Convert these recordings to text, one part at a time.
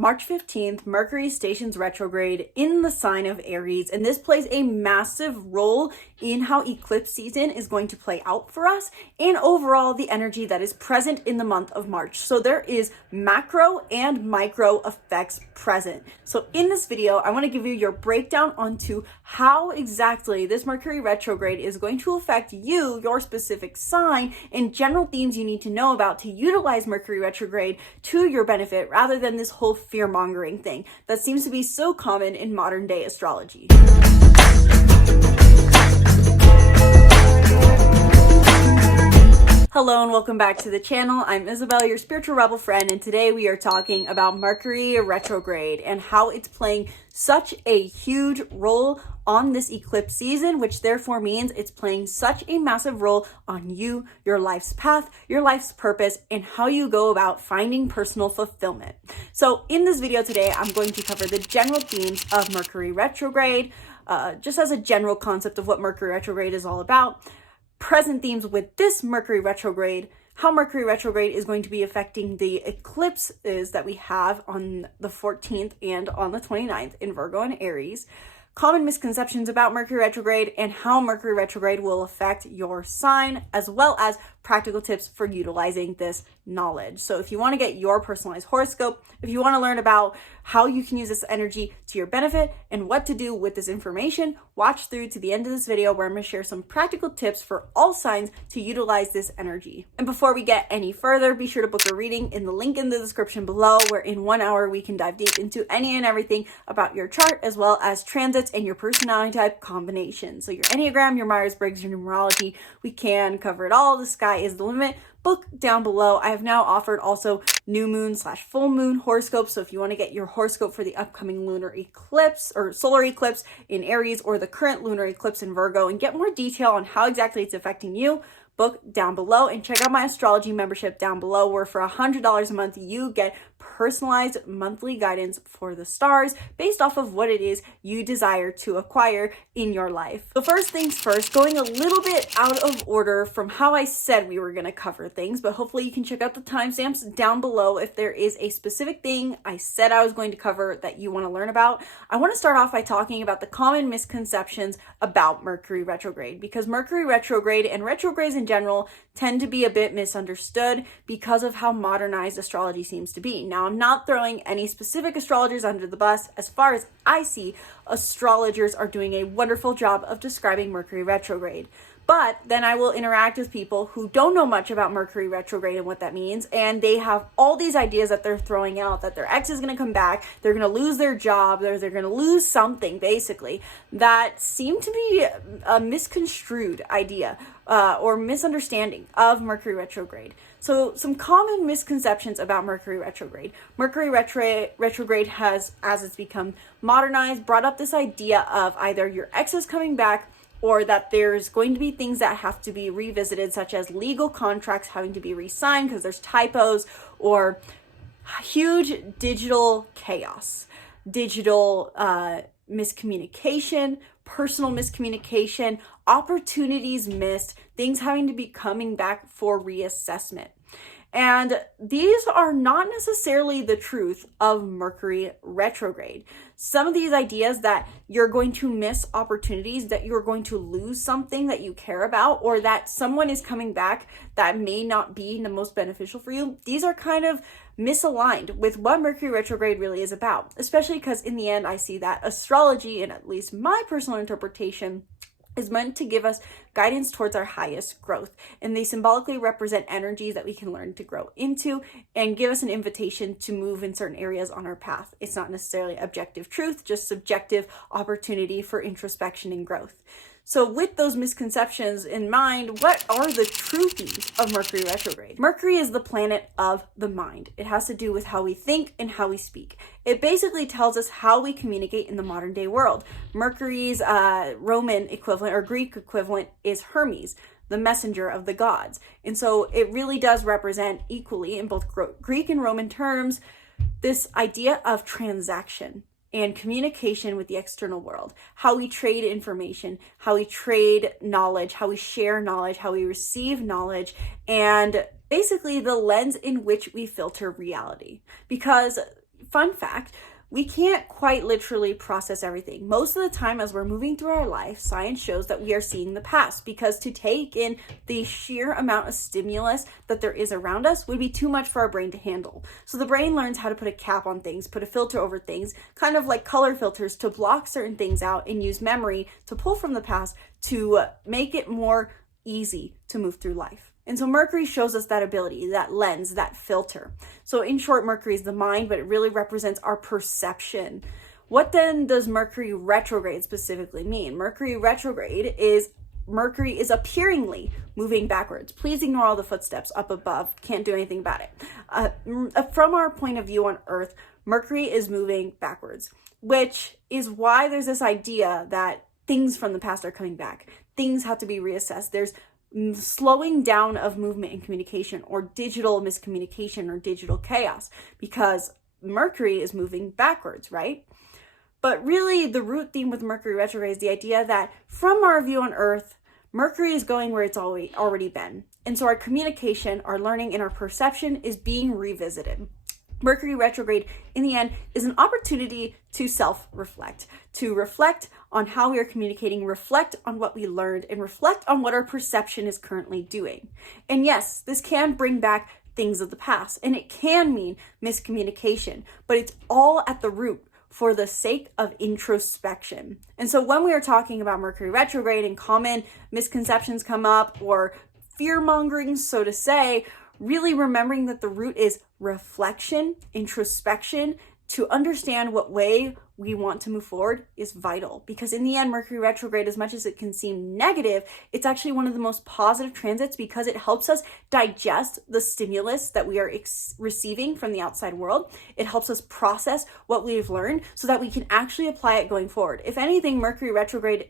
March 15th, Mercury stations retrograde in the sign of Aries, and this plays a massive role in how eclipse season is going to play out for us and overall the energy that is present in the month of March. So there is macro and micro effects present. So in this video, I want to give you your breakdown onto how exactly this Mercury retrograde is going to affect you, your specific sign, and general themes you need to know about to utilize Mercury retrograde to your benefit rather than this whole fear-mongering thing that seems to be so common in modern day astrology. Hello and welcome back to the channel. I'm Isabelle, your spiritual rebel friend, and today we are talking about Mercury retrograde and how it's playing such a huge role on this eclipse season, which therefore means it's playing such a massive role on you, your life's path, your life's purpose, and how you go about finding personal fulfillment. So in this video today, I'm going to cover the general themes of Mercury retrograde, just as a general concept of what Mercury retrograde is all about, present themes with this Mercury retrograde, how Mercury retrograde is going to be affecting the eclipses that we have on the 14th and on the 29th in Virgo and Aries, common misconceptions about Mercury retrograde, and how Mercury retrograde will affect your sign, as well as practical tips for utilizing this knowledge. So if you want to get your personalized horoscope, if you want to learn about how you can use this energy to your benefit and what to do with this information, watch through to the end of this video where I'm going to share some practical tips for all signs to utilize this energy. And before we get any further, be sure to book a reading in the link in the description below, where in 1 hour we can dive deep into any and everything about your chart, as well as transits and your personality type combinations. So your Enneagram, your Myers-Briggs, your numerology, we can cover it all. The sky is the limit. Book down below. I have now offered also new moon / full moon horoscopes. So if you want to get your horoscope for the upcoming lunar eclipse or solar eclipse in Aries, or the current lunar eclipse in Virgo, and get more detail on how exactly it's affecting you, book down below, and check out my astrology membership down below, where for $100 a month you get personalized monthly guidance for the stars based off of what it is you desire to acquire in your life. So first things first, going a little bit out of order from how I said we were going to cover things, but hopefully you can check out the timestamps down below if there is a specific thing I said I was going to cover that you want to learn about. I want to start off by talking about the common misconceptions about Mercury retrograde, because Mercury retrograde and retrogrades in general tend to be a bit misunderstood because of how modernized astrology seems to be. Now, I'm not throwing any specific astrologers under the bus. As far as I see, astrologers are doing a wonderful job of describing Mercury retrograde. But then I will interact with people who don't know much about Mercury retrograde and what that means, and they have all these ideas that they're throwing out, that their ex is going to come back, they're going to lose their job, they're going to lose something, basically, that seem to be a misconstrued idea or misunderstanding of Mercury retrograde. So some common misconceptions about Mercury retrograde. Mercury retrograde has, as it's become modernized, brought up this idea of either your ex is coming back, or that there's going to be things that have to be revisited, such as legal contracts having to be re-signed because there's typos, or huge digital chaos, digital miscommunication, personal miscommunication, opportunities missed, things having to be coming back for reassessment. And these are not necessarily the truth of Mercury retrograde. Some of these ideas that you're going to miss opportunities, that you're going to lose something that you care about, or that someone is coming back that may not be the most beneficial for you, these are kind of misaligned with what Mercury retrograde really is about, especially because in the end, I see that astrology, and at least my personal interpretation, is meant to give us guidance towards our highest growth, and they symbolically represent energies that we can learn to grow into and give us an invitation to move in certain areas on our path. It's not necessarily objective truth, just subjective opportunity for introspection and growth. So with those misconceptions in mind, what are the true themes of Mercury retrograde? Mercury is the planet of the mind. It has to do with how we think and how we speak. It basically tells us how we communicate in the modern day world. Mercury's Roman equivalent or Greek equivalent is Hermes, the messenger of the gods. And so it really does represent equally in both Greek and Roman terms this idea of transaction and communication with the external world, how we trade information, how we trade knowledge, how we share knowledge, how we receive knowledge, and basically the lens in which we filter reality. Because fun fact, we can't quite literally process everything. Most of the time as we're moving through our life, science shows that we are seeing the past, because to take in the sheer amount of stimulus that there is around us would be too much for our brain to handle. So the brain learns how to put a cap on things, put a filter over things, kind of like color filters, to block certain things out and use memory to pull from the past to make it more easy to move through life. And so Mercury shows us that ability, that lens, that filter. So in short, Mercury is the mind, but it really represents our perception. What then does Mercury retrograde specifically mean? Mercury is appearingly moving backwards. Please ignore all the footsteps up above. Can't do anything about it. From our point of view on Earth, Mercury is moving backwards, which is why there's this idea that things from the past are coming back. Things have to be reassessed. There's slowing down of movement and communication, or digital miscommunication, or digital chaos, because Mercury is moving backwards, right? But really the root theme with Mercury retrograde is the idea that from our view on Earth, Mercury is going where it's already been. And so our communication, our learning, and our perception is being revisited. Mercury retrograde, in the end, is an opportunity to self-reflect, to reflect on how we are communicating, reflect on what we learned, and reflect on what our perception is currently doing. And yes, this can bring back things of the past, and it can mean miscommunication, but it's all at the root for the sake of introspection. And so when we are talking about Mercury retrograde and common misconceptions come up, or fear-mongering, so to say, really remembering that the root is reflection, introspection, to understand what way we want to move forward is vital. Because in the end, Mercury retrograde, as much as it can seem negative, it's actually one of the most positive transits, because it helps us digest the stimulus that we are receiving from the outside world. It helps us process what we've learned so that we can actually apply it going forward. If anything, Mercury retrograde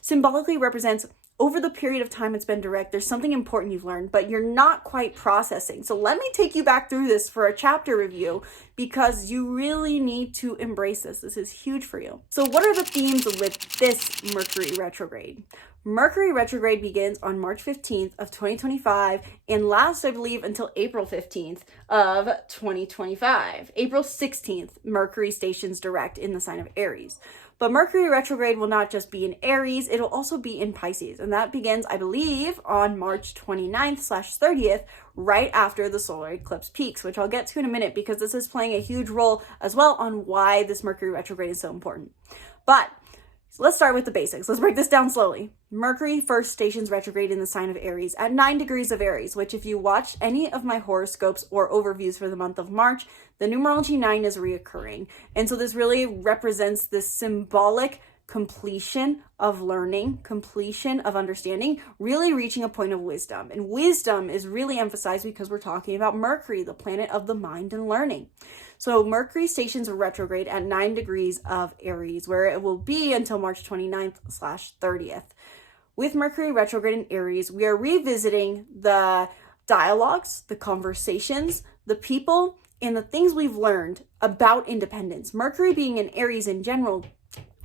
symbolically represents, over the period of time it's been direct, there's something important you've learned, but you're not quite processing. So let me take you back through this for a chapter review, because you really need to embrace this. This is huge for you. So what are the themes with this Mercury retrograde? Mercury retrograde begins on March 15th of 2025 and lasts, I believe, until April 15th of 2025. April 16th, Mercury stations direct in the sign of Aries. But Mercury retrograde will not just be in Aries, it'll also be in Pisces. And that begins, I believe, on March 29th/30th, right after the solar eclipse peaks, which I'll get to in a minute, because this is playing a huge role as well on why this Mercury retrograde is so important. But so let's start with the basics. Let's break this down slowly. Mercury first stations retrograde in the sign of Aries at 9 degrees of Aries, which if you watched any of my horoscopes or overviews for the month of March, the numerology 9 is reoccurring. And so this really represents this symbolic completion of learning, completion of understanding, really reaching a point of wisdom. And wisdom is really emphasized because we're talking about Mercury, the planet of the mind and learning. So Mercury stations retrograde at 9 degrees of Aries, where it will be until March 29th/30th. With Mercury retrograde in Aries, we are revisiting the dialogues, the conversations, the people, and the things we've learned about independence. Mercury being in Aries in general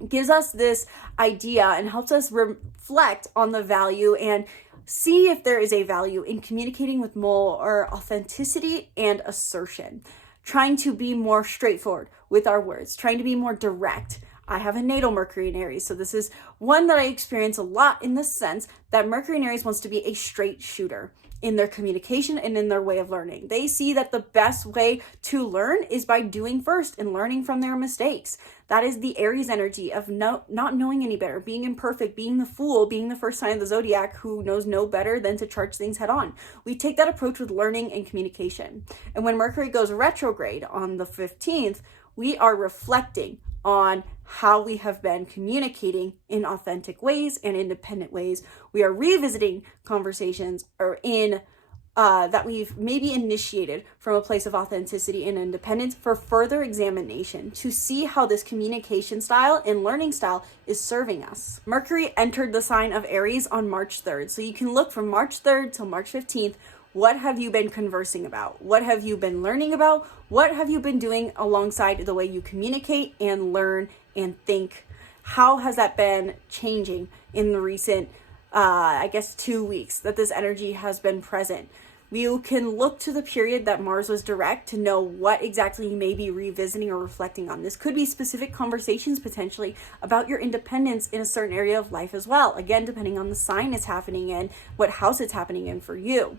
gives us this idea and helps us reflect on the value and see if there is a value in communicating with more authenticity and assertion, trying to be more straightforward with our words, trying to be more direct. I have a natal Mercury in Aries, so this is one that I experience a lot, in the sense that Mercury in Aries wants to be a straight shooter in their communication and in their way of learning. They see that the best way to learn is by doing first and learning from their mistakes. That is the Aries energy of not knowing any better, being imperfect, being the fool, being the first sign of the zodiac who knows no better than to charge things head on. We take that approach with learning and communication. And when Mercury goes retrograde on the 15th, we are reflecting on how we have been communicating in authentic ways and independent ways. We are revisiting conversations that we've maybe initiated from a place of authenticity and independence for further examination to see how this communication style and learning style is serving us. Mercury entered the sign of Aries on March 3rd. So you can look from March 3rd till March 15th. What have you been conversing about? What have you been learning about? What have you been doing alongside the way you communicate and learn and think? How has that been changing in the recent, 2 weeks that this energy has been present? You can look to the period that Mars was direct to know what exactly you may be revisiting or reflecting on. This could be specific conversations potentially about your independence in a certain area of life as well. Again, depending on the sign it's happening in, what house it's happening in for you.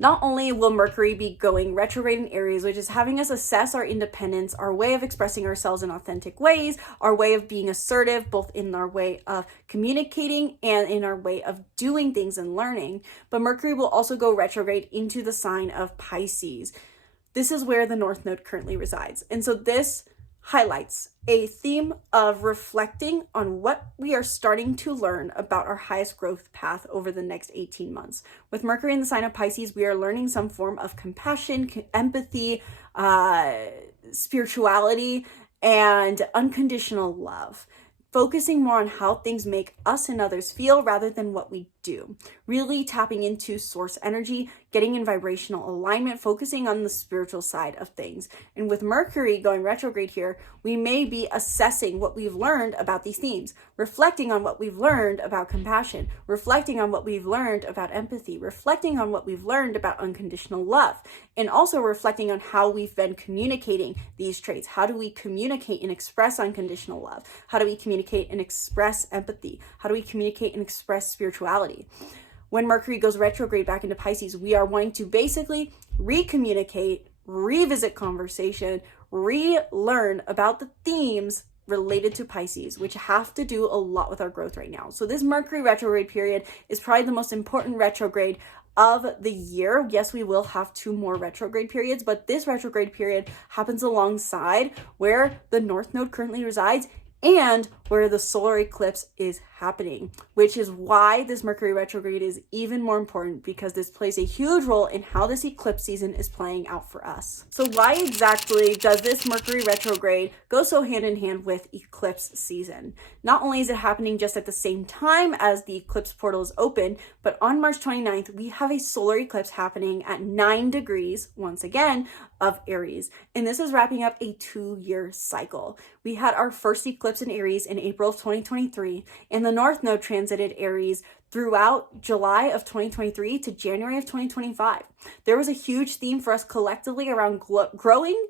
Not only will Mercury be going retrograde in Aries, which is having us assess our independence, our way of expressing ourselves in authentic ways, our way of being assertive, both in our way of communicating and in our way of doing things and learning, but Mercury will also go retrograde into the sign of Pisces. This is where the North Node currently resides. And so this highlights a theme of reflecting on what we are starting to learn about our highest growth path over the next 18 months. With Mercury in the sign of Pisces, we are learning some form of compassion, empathy, spirituality, and unconditional love. Focusing more on how things make us and others feel rather than what we do. Really tapping into source energy, getting in vibrational alignment, focusing on the spiritual side of things. And with Mercury going retrograde here, we may be assessing what we've learned about these themes, reflecting on what we've learned about compassion, reflecting on what we've learned about empathy, reflecting on what we've learned about unconditional love, and also reflecting on how we've been communicating these traits. How do we communicate and express unconditional love? How do we communicate and express empathy? How do we communicate and express spirituality? When Mercury goes retrograde back into Pisces, we are wanting to basically recommunicate, revisit conversation, relearn about the themes related to Pisces, which have to do a lot with our growth right now. So this Mercury retrograde period is probably the most important retrograde of the year. Yes, we will have 2 more retrograde periods, but this retrograde period happens alongside where the North Node currently resides and where the solar eclipse is happening, which is why this Mercury retrograde is even more important, because this plays a huge role in how this eclipse season is playing out for us. So why exactly does this Mercury retrograde go so hand in hand with eclipse season? Not only is it happening just at the same time as the eclipse portal is open, but on March 29th, we have a solar eclipse happening at 9 degrees, once again, of Aries. And this is wrapping up a 2-year cycle. We had our first eclipse in Aries in April of 2023, and the North Node transited Aries throughout July of 2023 to January of 2025. There was a huge theme for us collectively around growing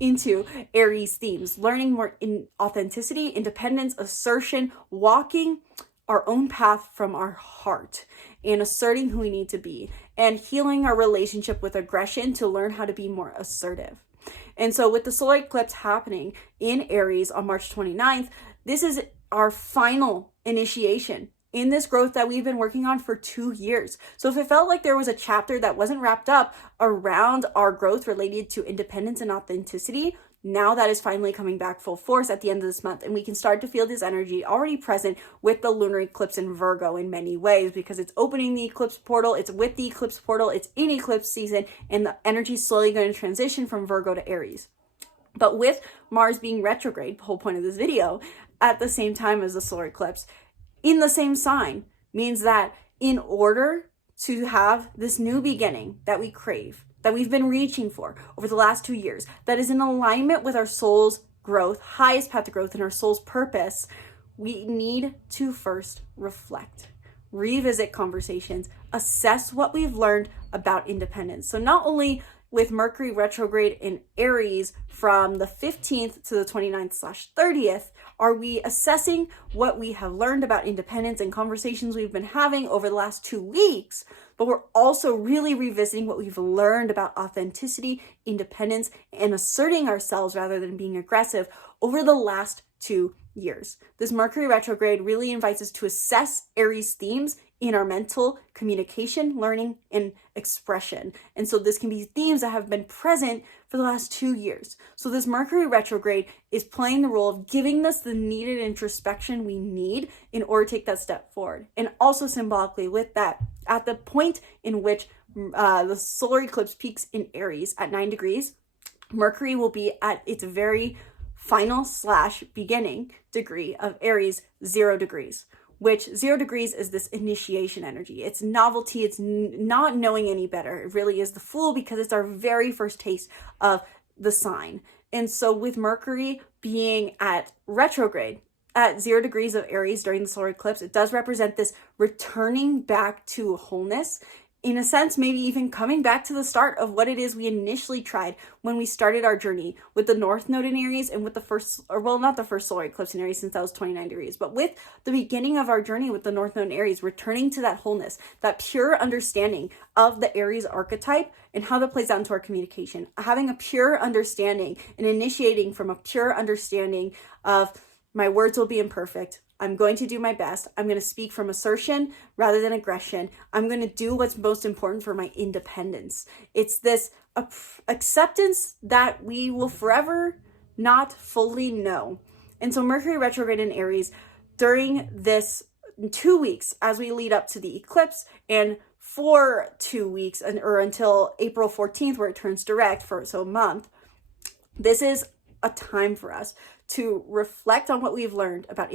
into Aries themes, learning more in authenticity, independence, assertion, walking our own path from our heart and asserting who we need to be, and healing our relationship with aggression to learn how to be more assertive. And so with the solar eclipse happening in Aries on March 29th, this is our final initiation in this growth that we've been working on for 2 years. So if it felt like there was a chapter that wasn't wrapped up around our growth related to independence and authenticity, now that is finally coming back full force at the end of this month, and we can start to feel this energy already present with the lunar eclipse in Virgo in many ways, because it's opening the eclipse portal, it's with the eclipse portal, it's in eclipse season, and the energy is slowly going to transition from Virgo to Aries. But with Mars being retrograde, the whole point of this video, at the same time as the solar eclipse, in the same sign, means that in order to have this new beginning that we crave, that we've been reaching for over the last 2 years, that is in alignment with our soul's growth, highest path to growth, and our soul's purpose, we need to first reflect, revisit conversations, assess what we've learned about independence. So not only with Mercury retrograde in Aries from the 15th to the 29th/30th, are we assessing what we have learned about independence and conversations we've been having over the last 2 weeks, but we're also really revisiting what we've learned about authenticity, independence, and asserting ourselves rather than being aggressive over the last 2 years. This Mercury retrograde really invites us to assess Aries themes in our mental communication, learning, and expression. And so this can be themes that have been present for the last 2 years. So this Mercury retrograde is playing the role of giving us the needed introspection we need in order to take that step forward. And also symbolically with that, at the point in which the solar eclipse peaks in Aries at 9 degrees, Mercury will be at its very final/beginning degree of Aries, 0 degrees. Which 0 degrees is this initiation energy. It's novelty. It's not knowing any better. It really is the Fool, because it's our very first taste of the sign. And so with Mercury being at retrograde at 0 degrees of Aries during the solar eclipse, it does represent this returning back to wholeness in a sense, maybe even coming back to the start of what it is we initially tried when we started our journey with the North Node in Aries and with the first, or well, not the first solar eclipse in Aries since that was 29 degrees, but with the beginning of our journey with the North Node in Aries, returning to that wholeness, that pure understanding of the Aries archetype and how that plays out into our communication, having a pure understanding and initiating from a pure understanding of my words will be imperfect. I'm going to do my best. I'm going to speak from assertion rather than aggression. I'm going to do what's most important for my independence. It's this acceptance that we will forever not fully know. And so Mercury retrograde in Aries during this 2 weeks as we lead up to the eclipse, and for 2 weeks or until April 14th where it turns direct for a month, this is a time for us to reflect on what we've learned about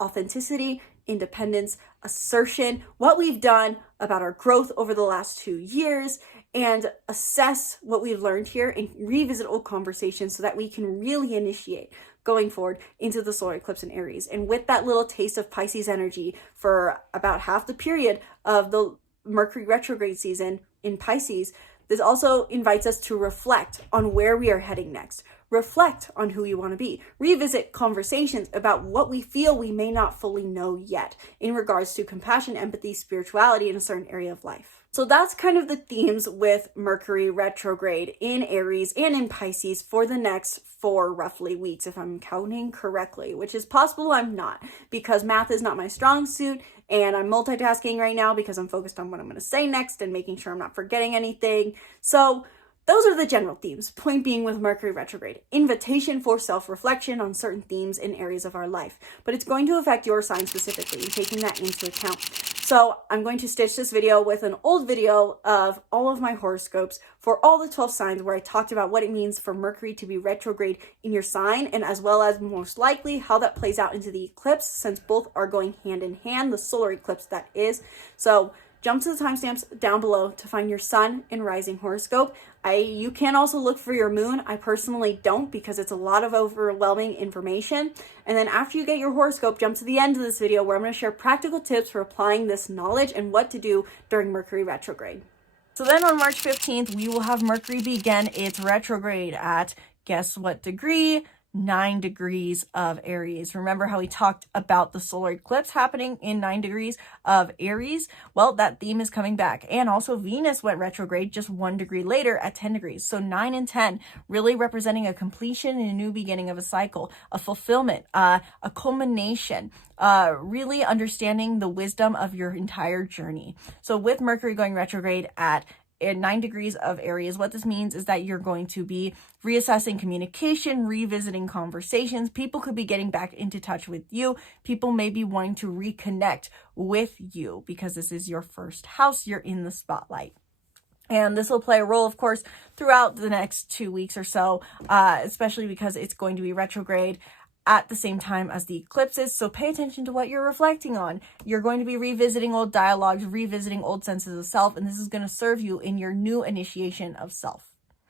authenticity, independence, assertion, what we've done about our growth over the last 2 years, and assess what we've learned here and revisit old conversations so that we can really initiate going forward into the solar eclipse in Aries. And with that little taste of Pisces energy for about half the period of the Mercury retrograde season in Pisces, this also invites us to reflect on where we are heading next, reflect on who we want to be, revisit conversations about what we feel we may not fully know yet in regards to compassion, empathy, spirituality in a certain area of life. So that's kind of the themes with Mercury retrograde in Aries and in Pisces for the next 4 roughly weeks, if I'm counting correctly, which is possible I'm not, because math is not my strong suit, and I'm multitasking right now because I'm focused on what I'm going to say next and making sure I'm not forgetting anything. So those are the general themes. Point being with Mercury retrograde, invitation for self-reflection on certain themes in areas of our life, but it's going to affect your sign specifically and taking that into account. So I'm going to stitch this video with an old video of all of my horoscopes for all the 12 signs where I talked about what it means for Mercury to be retrograde in your sign, and as well as most likely how that plays out into the eclipse, since both are going hand in hand, the solar eclipse that is. So jump to the timestamps down below to find your sun and rising horoscope. You can also look for your moon. I personally don't because it's a lot of overwhelming information. And then after you get your horoscope, jump to the end of this video where I'm going to share practical tips for applying this knowledge and what to do during Mercury retrograde. So then on March 15th, we will have Mercury begin its retrograde at, guess what degree? 9 degrees of Aries. Remember how we talked about the solar eclipse happening in 9 degrees of Aries? Well, that theme is coming back. And also Venus went retrograde just 1 degree later at 10 degrees. So 9 and 10 really representing a completion and a new beginning of a cycle, a fulfillment, a culmination, really understanding the wisdom of your entire journey. So with Mercury going retrograde at 9 degrees of Aries, what this means is that you're going to be reassessing communication, revisiting conversations. People could be getting back into touch with you. People may be wanting to reconnect with you because this is your first house. You're in the spotlight. And this will play a role, of course, throughout the next 2 weeks or so, especially because it's going to be retrograde at the same time as the eclipses. So pay attention to what you're reflecting on. You're going to be revisiting old dialogues, revisiting old senses of self, and this is going to serve you in your new initiation of self.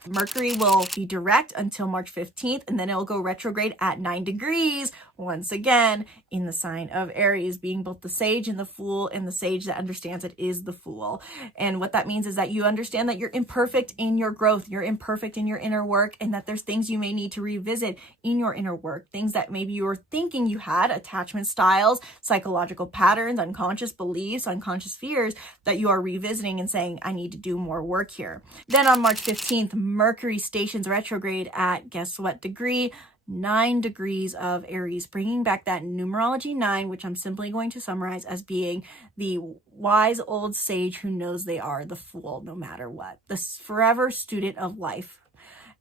Mercury will be direct until March 15th, and then it'll go retrograde at 9 degrees, once again, in the sign of Aries, being both the sage and the fool, and the sage that understands it is the fool. And what that means is that you understand that you're imperfect in your growth, you're imperfect in your inner work, and that there's things you may need to revisit in your inner work, things that maybe you were thinking you had, attachment styles, psychological patterns, unconscious beliefs, unconscious fears that you are revisiting and saying, I need to do more work here. Then on March 15th, Mercury stations retrograde at, guess what degree? 9 degrees of Aries, bringing back that numerology 9, which I'm simply going to summarize as being the wise old sage who knows they are the fool no matter what, the forever student of life.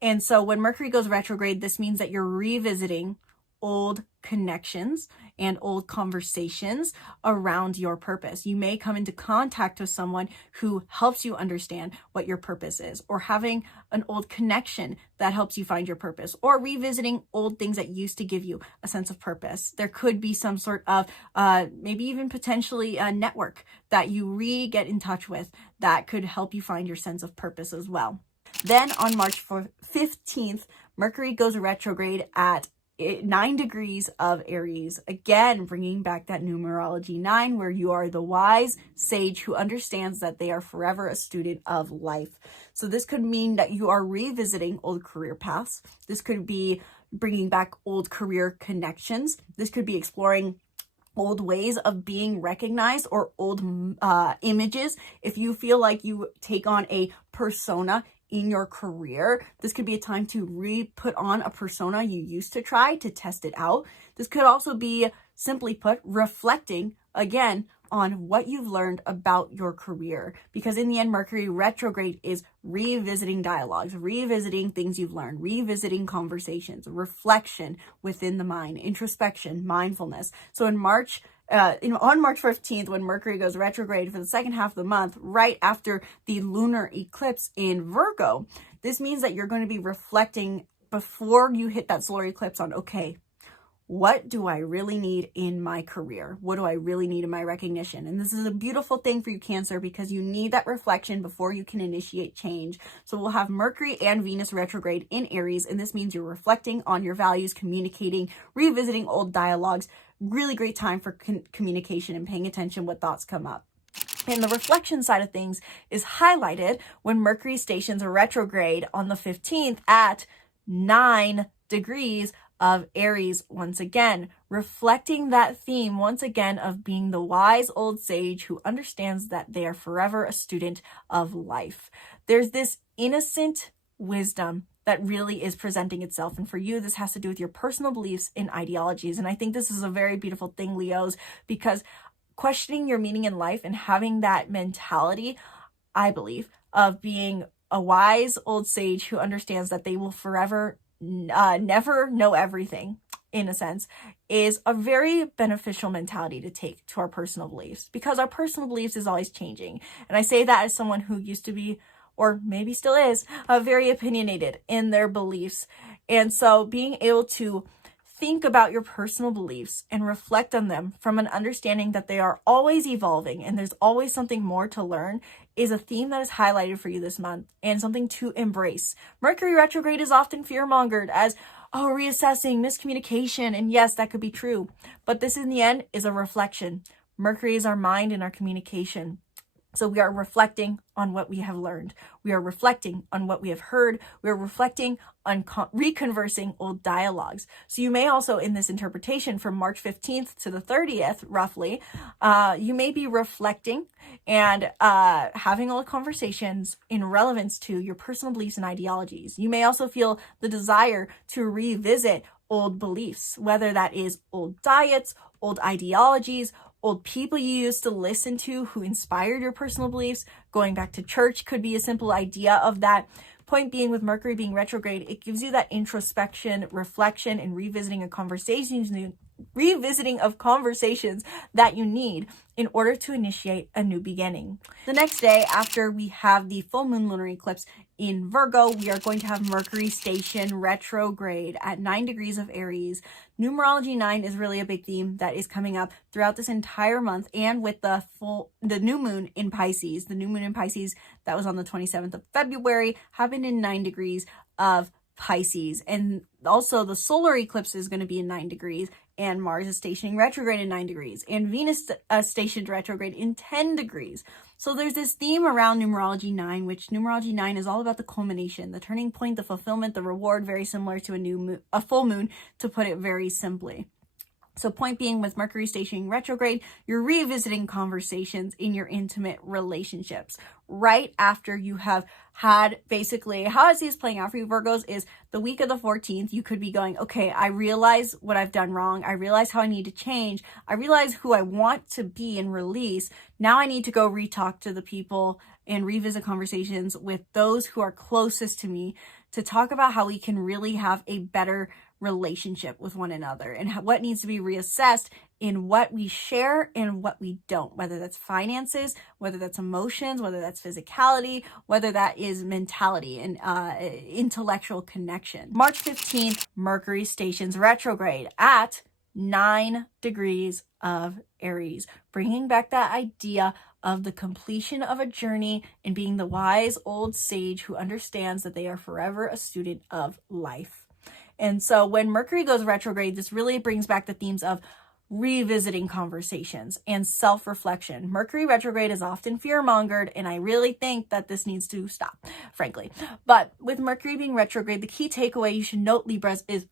And so when Mercury goes retrograde, this means that you're revisiting old connections and old conversations around your purpose. You may come into contact with someone who helps you understand what your purpose is, or having an old connection that helps you find your purpose, or revisiting old things that used to give you a sense of purpose. There could be some sort of maybe even potentially a network that you get in touch with that could help you find your sense of purpose as well. Then on March 15th, Mercury goes retrograde at 9 degrees of Aries. Again, bringing back that numerology 9, where you are the wise sage who understands that they are forever a student of life. So this could mean that you are revisiting old career paths. This could be bringing back old career connections. This could be exploring old ways of being recognized or old images. If you feel like you take on a persona in your career, this could be a time to re-put on a persona you used to try to test it out. This could also be, simply put, reflecting again on what you've learned about your career, because in the end, Mercury retrograde is revisiting dialogues, revisiting things you've learned, revisiting conversations, reflection within the mind, introspection, mindfulness. So in March, on March 15th, when Mercury goes retrograde for the second half of the month, right after the lunar eclipse in Virgo, this means that you're going to be reflecting before you hit that solar eclipse on, okay, what do I really need in my career? What do I really need in my recognition? And this is a beautiful thing for you, Cancer, because you need that reflection before you can initiate change. So we'll have Mercury and Venus retrograde in Aries, and this means you're reflecting on your values, communicating, revisiting old dialogues. Really great time for communication and paying attention what thoughts come up. And the reflection side of things is highlighted when Mercury stations a retrograde on the 15th at 9 degrees of Aries, once again, reflecting that theme once again of being the wise old sage who understands that they are forever a student of life. There's this innocent wisdom that really is presenting itself. And for you, this has to do with your personal beliefs and ideologies. And I think this is a very beautiful thing, Leos, because questioning your meaning in life and having that mentality, I believe, of being a wise old sage who understands that they will forever never know everything, in a sense, is a very beneficial mentality to take to our personal beliefs, because our personal beliefs is always changing. And I say that as someone who used to be, or maybe still is, very opinionated in their beliefs. And so being able to think about your personal beliefs and reflect on them from an understanding that they are always evolving and there's always something more to learn is a theme that is highlighted for you this month and something to embrace. Mercury retrograde is often fear-mongered as, oh, reassessing, miscommunication, and yes, that could be true. But this in the end is a reflection. Mercury is our mind and our communication. So we are reflecting on what we have learned. We are reflecting on what we have heard. We are reflecting on reconversing old dialogues. So you may also, in this interpretation from March 15th to the 30th, roughly, you may be reflecting and having old conversations in relevance to your personal beliefs and ideologies. You may also feel the desire to revisit old beliefs, whether that is old diets, old ideologies, old people you used to listen to who inspired your personal beliefs. Going back to church could be a simple idea of that. Point being, with Mercury being retrograde, it gives you that introspection, reflection, and revisiting of conversations that you need in order to initiate a new beginning. The next day, after we have the full moon lunar eclipse in Virgo, we are going to have Mercury station retrograde at 9 degrees of Aries. Numerology 9 is really a big theme that is coming up throughout this entire month, and with the new moon in Pisces. The new moon in Pisces that was on the 27th of February happened in 9 degrees of Pisces. And also the solar eclipse is going to be in 9 degrees, and Mars is stationing retrograde in 9 degrees, and Venus stationed retrograde in 10 degrees. So there's this theme around numerology 9, which numerology 9 is all about the culmination, the turning point, the fulfillment, the reward, very similar to a full moon, to put it very simply. So point being, with Mercury stationing retrograde, you're revisiting conversations in your intimate relationships right after you have had, basically, how I see this playing out for you, Virgos, is the week of the 14th, you could be going, okay, I realize what I've done wrong. I realize how I need to change. I realize who I want to be and release. Now I need to go re-talk to the people and revisit conversations with those who are closest to me to talk about how we can really have a better relationship with one another, and what needs to be reassessed in what we share and what we don't, whether that's finances, whether that's emotions, whether that's physicality, whether that is mentality and intellectual connection. March 15th, Mercury stations retrograde at 9 degrees of Aries, bringing back that idea of the completion of a journey and being the wise old sage who understands that they are forever a student of life. And so when Mercury goes retrograde, this really brings back the themes of revisiting conversations and self-reflection. Mercury retrograde is often fear-mongered, and I really think that this needs to stop, frankly. But with Mercury being retrograde, the key takeaway you should note, Libras, is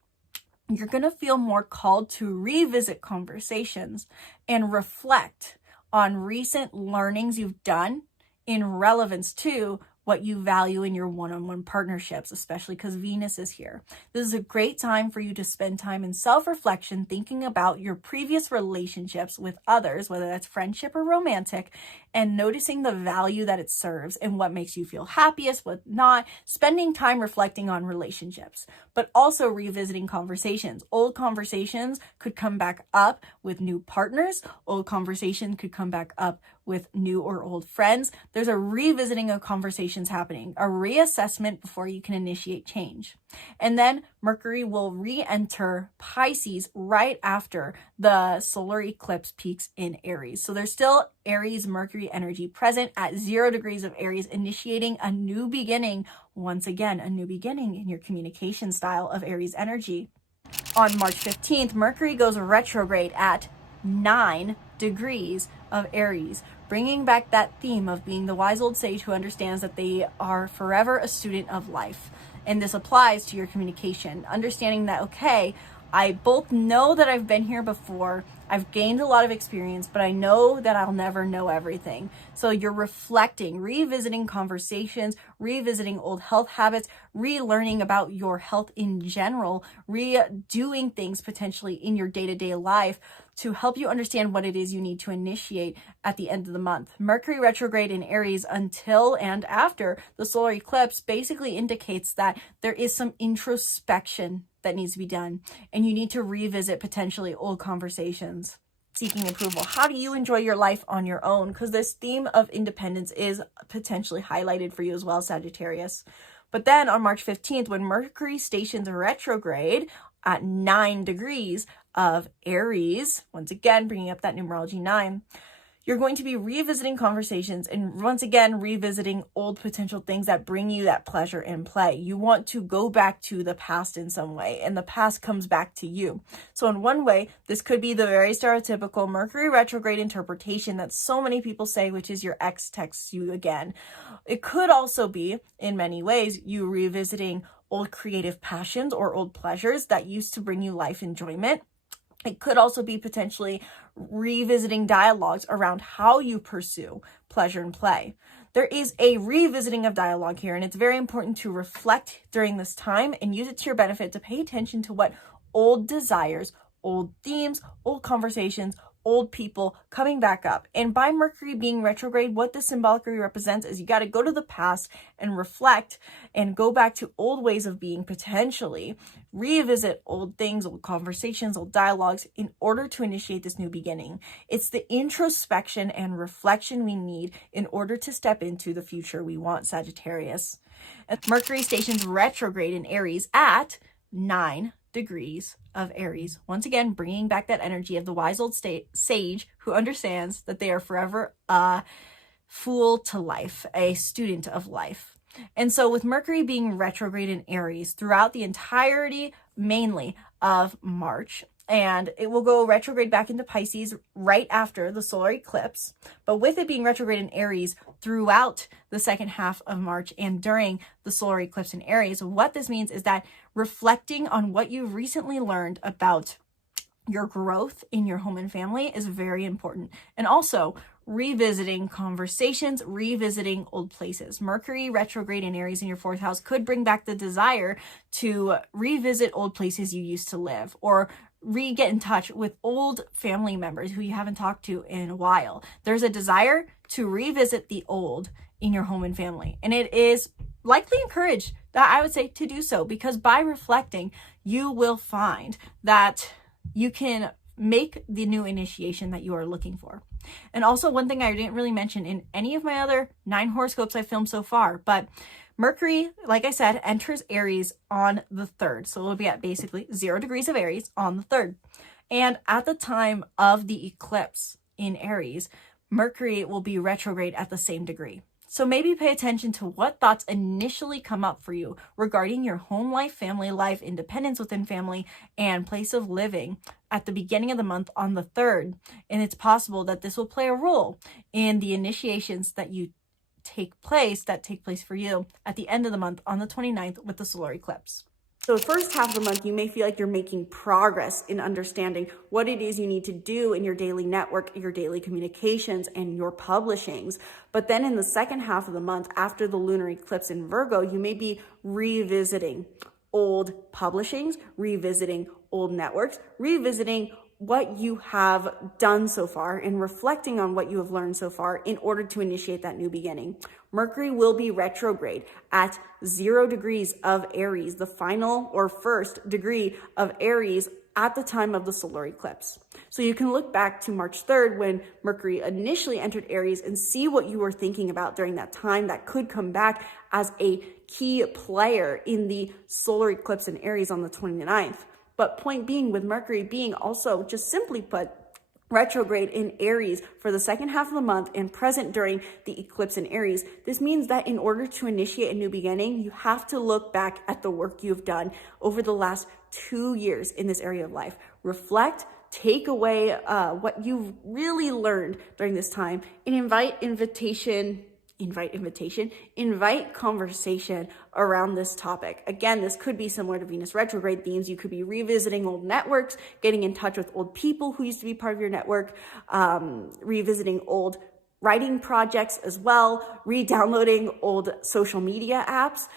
you're going to feel more called to revisit conversations and reflect on recent learnings you've done in relevance to what you value in your one-on-one partnerships, especially because Venus is here. This is a great time for you to spend time in self-reflection, thinking about your previous relationships with others, whether that's friendship or romantic, and noticing the value that it serves and what makes you feel happiest, what not, spending time reflecting on relationships, but also revisiting conversations. Old conversations could come back up with new partners. Old conversations could come back up with new or old friends. There's a revisiting of conversations happening, a reassessment before you can initiate change. And then Mercury will re-enter Pisces right after the solar eclipse peaks in Aries. So there's still Aries Mercury energy present at 0 degrees of Aries, initiating a new beginning. Once again, a new beginning in your communication style of Aries energy. On March 15th, Mercury goes retrograde at 9 degrees of Aries, bringing back that theme of being the wise old sage who understands that they are forever a student of life. And this applies to your communication, understanding that, okay, I both know that I've been here before, I've gained a lot of experience, but I know that I'll never know everything. So you're reflecting, revisiting conversations, revisiting old health habits, relearning about your health in general, redoing things potentially in your day-to-day life to help you understand what it is you need to initiate at the end of the month. Mercury retrograde in Aries until and after the solar eclipse basically indicates that there is some introspection that needs to be done, and you need to revisit potentially old conversations. Seeking approval. How do you enjoy your life on your own? Because this theme of independence is potentially highlighted for you as well, Sagittarius. But then on March 15th, when Mercury stations retrograde at 9 degrees of Aries, once again, bringing up that numerology 9, you're going to be revisiting conversations and once again, revisiting old potential things that bring you that pleasure and play. You want to go back to the past in some way, and the past comes back to you. So in one way, this could be the very stereotypical Mercury retrograde interpretation that so many people say, which is your ex texts you again. It could also be, in many ways, you revisiting old creative passions or old pleasures that used to bring you life enjoyment. It could also be potentially revisiting dialogues around how you pursue pleasure and play. There is a revisiting of dialogue here, and it's very important to reflect during this time and use it to your benefit to pay attention to what old desires, old themes, old conversations, old people coming back up. And by Mercury being retrograde, what this symbolically represents is you got to go to the past and reflect and go back to old ways of being, potentially revisit old things, old conversations, old dialogues in order to initiate this new beginning. It's the introspection and reflection we need in order to step into the future we want, Sagittarius. And Mercury stations retrograde in Aries at 9 degrees of Aries. Once again, bringing back that energy of the wise old sage who understands that they are forever a fool to life, a student of life. And so with Mercury being retrograde in Aries throughout the entirety, mainly of March, and it will go retrograde back into Pisces right after the solar eclipse. But with it being retrograde in Aries throughout the second half of March and during the solar eclipse in Aries, what this means is that reflecting on what you've recently learned about your growth in your home and family is very important. And also revisiting conversations, revisiting old places. Mercury retrograde in Aries in your 4th house could bring back the desire to revisit old places you used to live, or get in touch with old family members who you haven't talked to in a while. There's a desire to revisit the old in your home and family. And it is likely encouraged that I would say to do so, because by reflecting, you will find that you can make the new initiation that you are looking for. And also, one thing I didn't really mention in any of my other 9 horoscopes I've filmed so far, but Mercury, like I said, enters Aries on the 3rd. So it'll be at basically 0 degrees of Aries on the 3rd. And at the time of the eclipse in Aries, Mercury will be retrograde at the same degree. So maybe pay attention to what thoughts initially come up for you regarding your home life, family life, independence within family, and place of living at the beginning of the month on the 3rd. And it's possible that this will play a role in the initiations that take place for you at the end of the month on the 29th with the solar eclipse. So the first half of the month, you may feel like you're making progress in understanding what it is you need to do in your daily network, your daily communications, and your publishings. But then in the second half of the month, after the lunar eclipse in Virgo, you may be revisiting old publishings, revisiting old networks, revisiting what you have done so far and reflecting on what you have learned so far in order to initiate that new beginning. Mercury will be retrograde at 0 degrees of Aries, the final or first degree of Aries at the time of the solar eclipse. So you can look back to March 3rd when Mercury initially entered Aries and see what you were thinking about during that time that could come back as a key player in the solar eclipse in Aries on the 29th. But point being, with Mercury being also, just simply put, retrograde in Aries for the second half of the month and present during the eclipse in Aries, this means that in order to initiate a new beginning, you have to look back at the work you've done over the last 2 years in this area of life. Reflect, take away what you've really learned during this time, and invite conversation around this topic. Again, this could be similar to Venus retrograde themes. You could be revisiting old networks, getting in touch with old people who used to be part of your network, revisiting old writing projects as well, re-downloading old social media apps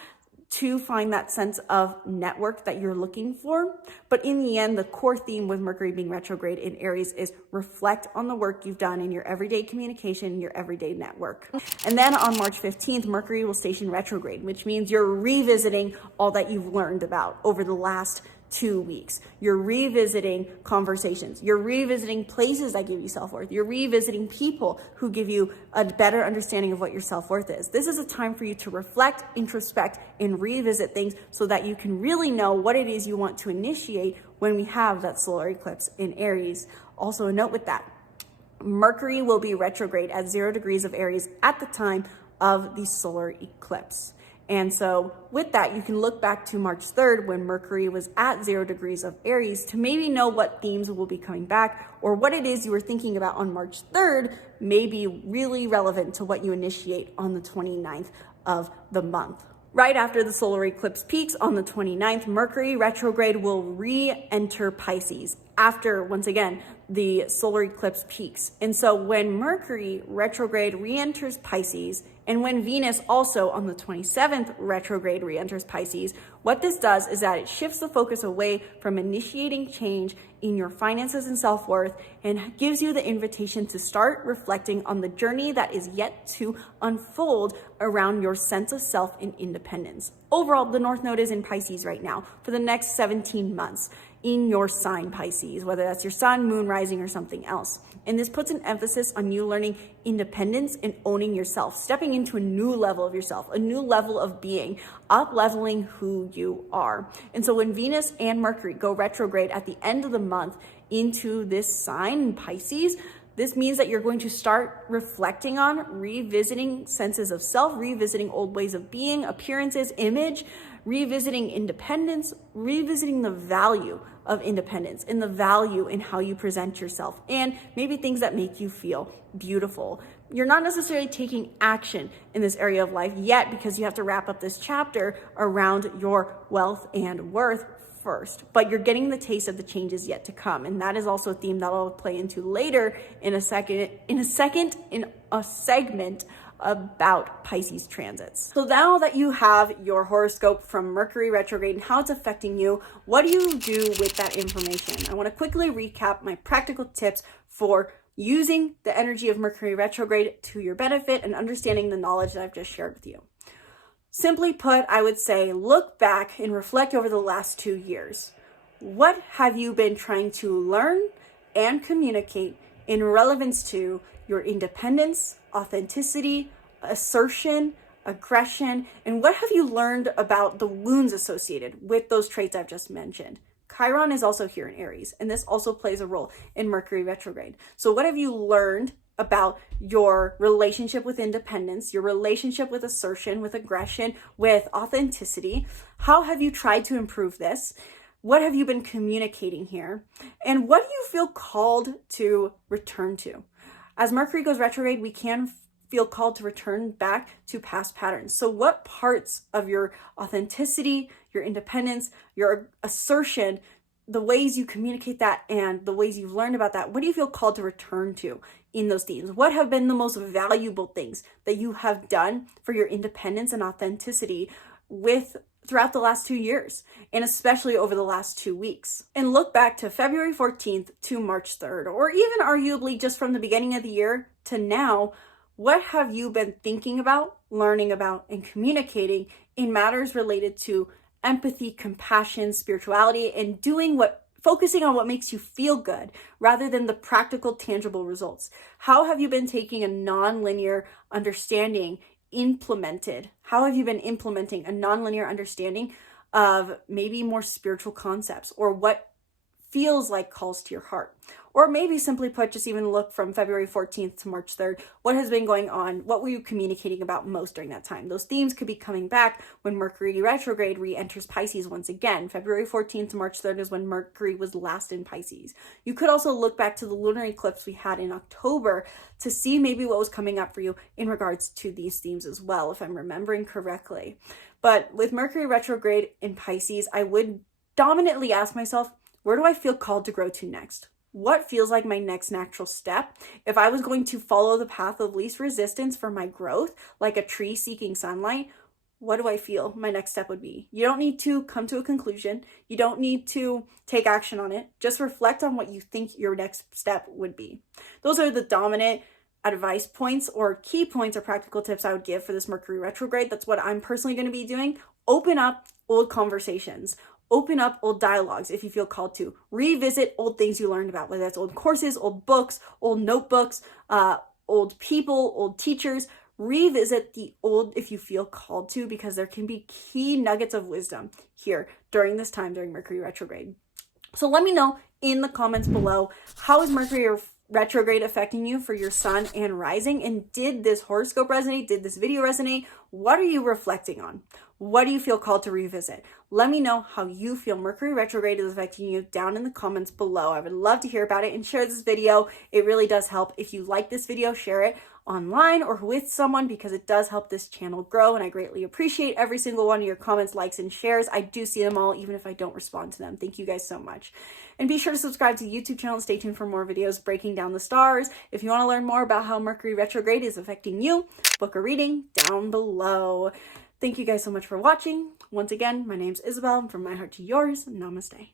to find that sense of network that you're looking for. But in the end, the core theme with Mercury being retrograde in Aries is reflect on the work you've done in your everyday communication, your everyday network. And then on March 15th, Mercury will station retrograde, which means you're revisiting all that you've learned about over the last 2 weeks. You're revisiting conversations. You're revisiting places that give you self-worth. You're revisiting people who give you a better understanding of what your self-worth is. This is a time for you to reflect, introspect, and revisit things so that you can really know what it is you want to initiate when we have that solar eclipse in Aries. Also a note with that, Mercury will be retrograde at 0 degrees of Aries at the time of the solar eclipse. And so with that, you can look back to March 3rd when Mercury was at 0 degrees of Aries to maybe know what themes will be coming back, or what it is you were thinking about on March 3rd may be really relevant to what you initiate on the 29th of the month. Right after the solar eclipse peaks on the 29th, Mercury retrograde will re-enter Pisces after, once again, the solar eclipse peaks. And so when Mercury retrograde re-enters Pisces, and when Venus also on the 27th retrograde re-enters Pisces, what this does is that it shifts the focus away from initiating change in your finances and self-worth and gives you the invitation to start reflecting on the journey that is yet to unfold around your sense of self and independence. Overall, the North Node is in Pisces right now for the next 17 months in your sign Pisces, whether that's your sun, moon, rising, or something else. And this puts an emphasis on you learning independence and owning yourself, stepping into a new level of yourself, a new level of being, up-leveling who you are. And so when Venus and Mercury go retrograde at the end of the month into this sign, Pisces, this means that you're going to start reflecting on, revisiting senses of self, revisiting old ways of being, appearances, image, revisiting independence, revisiting the value of independence and the value in how you present yourself, and maybe things that make you feel beautiful. You're not necessarily taking action in this area of life yet because you have to wrap up this chapter around your wealth and worth first, but you're getting the taste of the changes yet to come. And that is also a theme that I'll play into later in a segment about Pisces transits. So now that you have your horoscope from Mercury retrograde and how it's affecting you, what do you do with that information? I want to quickly recap my practical tips for using the energy of Mercury retrograde to your benefit and understanding the knowledge that I've just shared with you. Simply put, I would say look back and reflect over the last 2 years. What have you been trying to learn and communicate in relevance to your independence, authenticity, assertion, aggression, and what have you learned about the wounds associated with those traits I've just mentioned? Chiron is also here in Aries, and this also plays a role in Mercury retrograde. So what have you learned about your relationship with independence, your relationship with assertion, with aggression, with authenticity. How have you tried to improve this? What have you been communicating here? And what do you feel called to return to? As Mercury goes retrograde, we can feel called to return back to past patterns. So what parts of your authenticity, your independence, your assertion, the ways you communicate that and the ways you've learned about that, what do you feel called to return to in those themes? What have been the most valuable things that you have done for your independence and authenticity throughout the last 2 years, and especially over the last 2 weeks? And look back to February 14th to March 3rd, or even arguably just from the beginning of the year to now. What have you been thinking about, learning about, and communicating in matters related to empathy, compassion, spirituality, and focusing on what makes you feel good rather than the practical, tangible results? How have you been taking a non-linear understanding implemented? How have you been implementing a non-linear understanding of maybe more spiritual concepts, or what feels like calls to your heart? Or maybe simply put, just even look from February 14th to March 3rd. What has been going on? What were you communicating about most during that time? Those themes could be coming back when Mercury retrograde re-enters Pisces once again. February 14th to March 3rd is when Mercury was last in Pisces. You could also look back to the lunar eclipse we had in October to see maybe what was coming up for you in regards to these themes as well, if I'm remembering correctly. But with Mercury retrograde in Pisces, I would dominantly ask myself, where do I feel called to grow to next? What feels like my next natural step? If I was going to follow the path of least resistance for my growth, like a tree seeking sunlight, what do I feel my next step would be? You don't need to come to a conclusion. You don't need to take action on it. Just reflect on what you think your next step would be. Those are the dominant advice points or key points or practical tips I would give for this Mercury retrograde. That's what I'm personally going to be doing. Open up old conversations. Open up old dialogues if you feel called to. Revisit old things you learned about, whether that's old courses, old books, old notebooks, old people, old teachers. Revisit the old if you feel called to, because there can be key nuggets of wisdom here during this time, during Mercury retrograde. So let me know in the comments below, how is Mercury retrograde affecting you for your sun and rising? And did this horoscope resonate? Did this video resonate? What are you reflecting on? What do you feel called to revisit? Let me know how you feel Mercury retrograde is affecting you down in the comments below. I would love to hear about it, and share this video. It really does help. If you like this video, share it online or with someone, because it does help this channel grow, and I greatly appreciate every single one of your comments, likes, and shares. I do see them all, even if I don't respond to them. Thank you guys so much. And be sure to subscribe to the YouTube channel and stay tuned for more videos breaking down the stars. If you want to learn more about how Mercury retrograde is affecting you, book a reading down below. Thank you guys so much for watching. Once again, my name's Isabelle, and from my heart to yours, namaste.